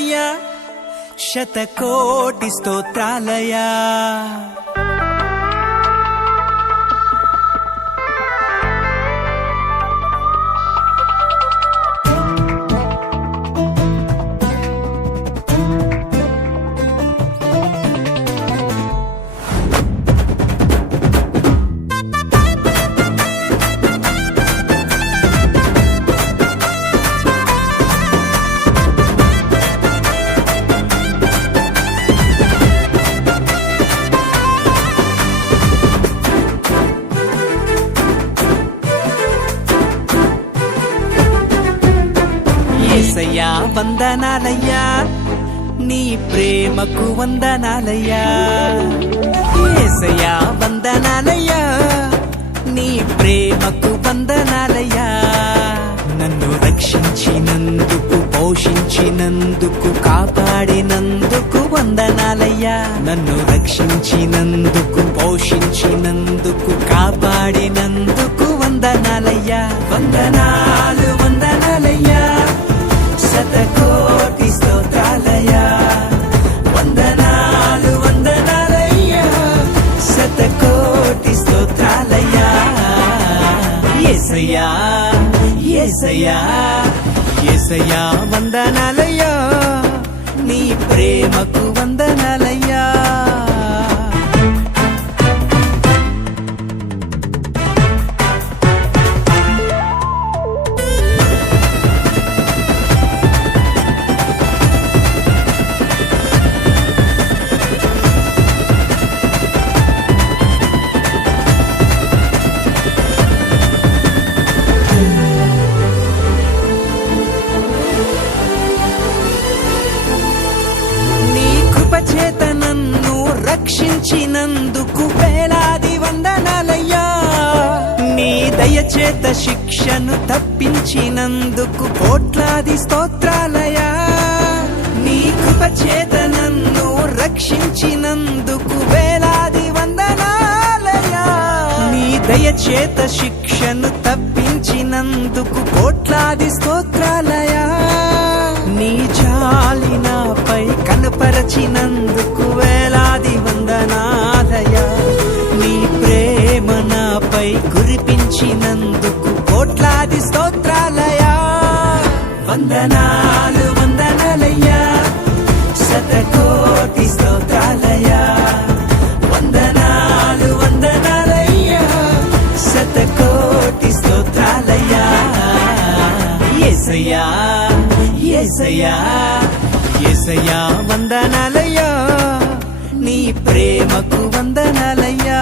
వందనాలయ్యా, శతకోటి స్తోత్రాలయ్యా. యేసయ్యా వందనాలయ్యా, నీ ప్రేమకు వందనాలయ్యా. యేసయ్యా వందనాలయ్యా, నీ ప్రేమకు వందనాలయ్యా. నన్ను రక్షించినందుకు, పోషించినందుకు, కాపాడినందుకు వందనాలయ్యా. నన్ను రక్షించినందుకు, పోషించినందుకు, కాపాడినందుకు వందనాలయ్యా. వందనాలు వందనాలయ్యా, శతకోటి స్తోత్రాలయ్యా. వందనాలు వందనాలయ్యా, శతకోటి స్తోత్రాలయ్యా. యేసయ్యా యేసయ్యా యేసయ్యా వందనాలయ్యా, నీ ప్రేమకు వందనాలయ్యా. చేత నన్ను రక్షించినందుకు వేలాది వందనాలయ్యా. నీ దయచేత శిక్షను తప్పించినందుకు కోట్లాది స్తోత్రాలయ్యా. నీ కృప చేత నన్ను రక్షించినందుకు వేలాది వందనాలయ్యా. నీ దయచేత శిక్షను తప్పించినందుకు కోట్లాది స్తోత్రాలయ్యా. నీ జాలి నాపై కనపరచినందుకు వేలాది వందనాలయ్యా. నీ ప్రేమ నాపై కురిపించినందుకు కోట్లాది స్తోత్రాలయ్యా. వందనాలు వందనాలయ్యా, శతకోటి స్తోత్రాలయ్యా. వందనాలు వందనాలయ్యా, శతకోటి స్తోత్రాలయ్యా. యేసయ్యా యేసయ్యా యేసయ్యా వందనాలయ్యా, నీ ప్రేమకు వందనాలయ్యా.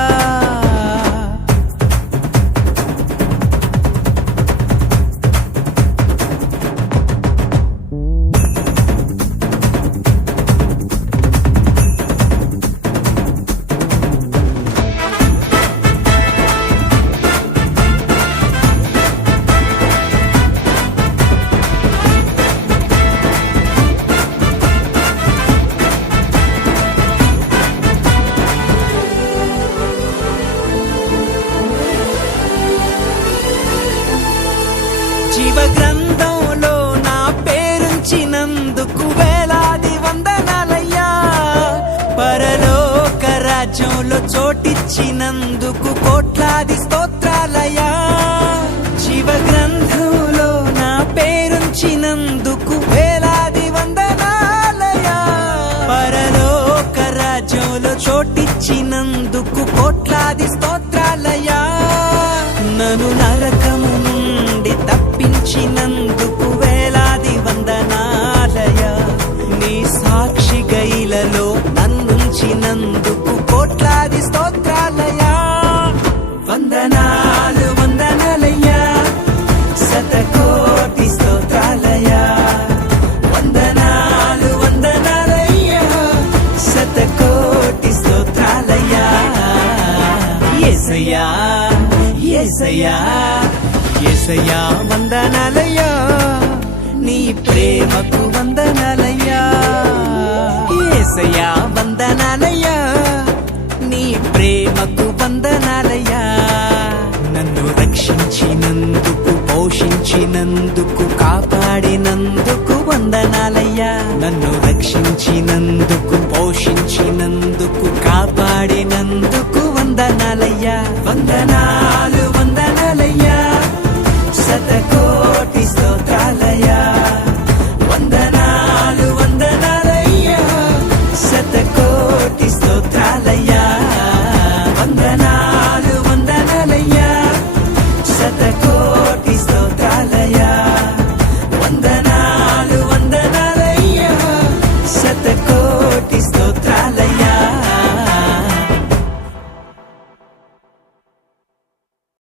జీవ గ్రంథంలో నా పేరుంచినందుకు వేలాది వందనాలయ్యా. పరలోక రాజ్యంలో చోటిచ్చినందుకు కోట్లాది స్తోత్రాలయ్యా. జీవ గ్రంథంలో నా పేరుంచినందుకు వేలాది వందనాలయ్యా. పరలోక రాజ్యంలో చోటిచ్చినందుకు కోట్లాది స్తోత్రాలయ్యా. నన్ను నరకము నుండి తప్పించినందుకు వేలాది వందనాలయ్యా. నీ సాక్షి గైలలో నన్నుంచినందుకు కోట్లాది స్తోత్రాలయ్యా. వందనాలు వందనాలయ్యా, శతకోటి స్తోత్రాలయ్యా. వందనాలు వందనాలయ్యా, శతకోటి స్తోత్రాలయ్యా. యేసయ్యా యేసయ్యా యేసయ్యా వందనాలయ్యా, నీ ప్రేమకు వందనాలయ్యా. యేసయ్యా వందనాలయ్యా, నీ ప్రేమకు వందనాలయ్యా. నన్ను రక్షించినందుకు, పోషించినందుకు, కాపాడినందుకు వందనాలయ్యా. నన్ను రక్షించినందుకు పోషించినందుకు కాపాడినందుకు వందనాలయ్యా వందనాలు